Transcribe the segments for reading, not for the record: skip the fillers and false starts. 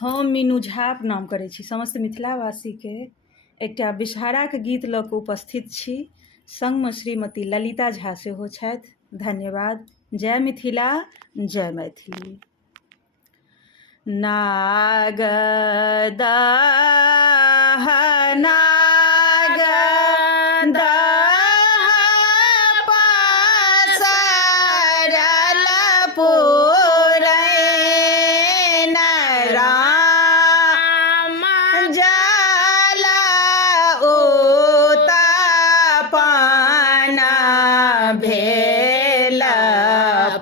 हम मीनू झा प्रणाम करै छी। समस्त मिथिलावासीके एकटा विषहाराके गीत लऽ कऽ उपस्थित छी। संगमे श्रीमती ललिता झा सेहो छथि। धन्यवाद। जय मिथिला, जय मैथिली। नागद भेल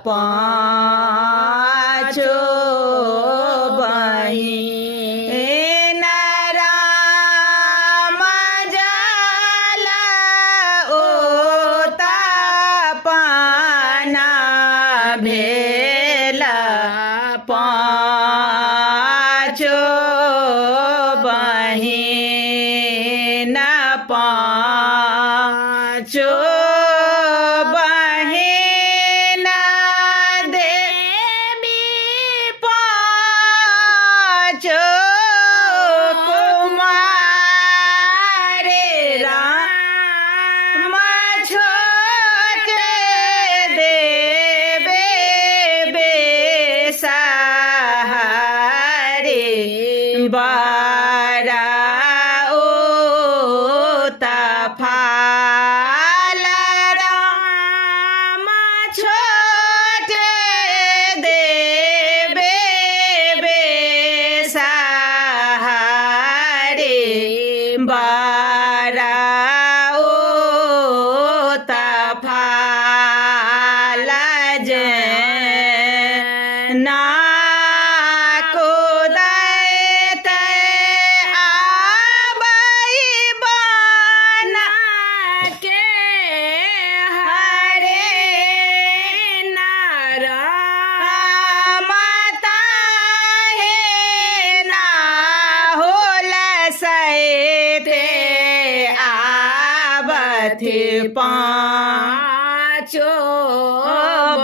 पाँचो बहिन राम जल उत्पन्न भेल पाँचो बहिन पाँचो बारा फाल राम छोटे देवे बेसहारे बारा फाल जना पाँचो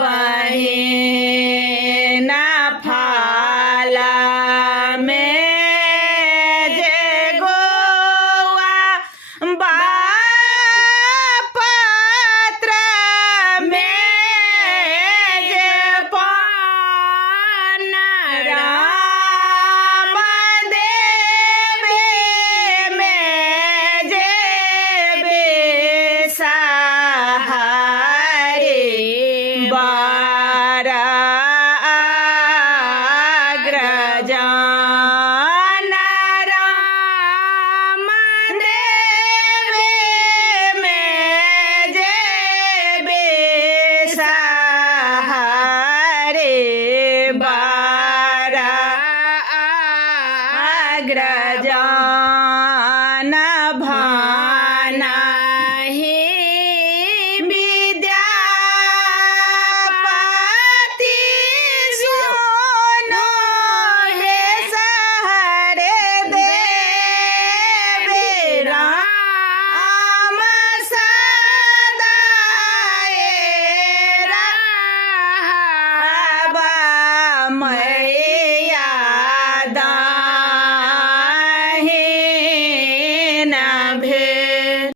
बहिन फाला में जे गोआ बापत्र में जे पान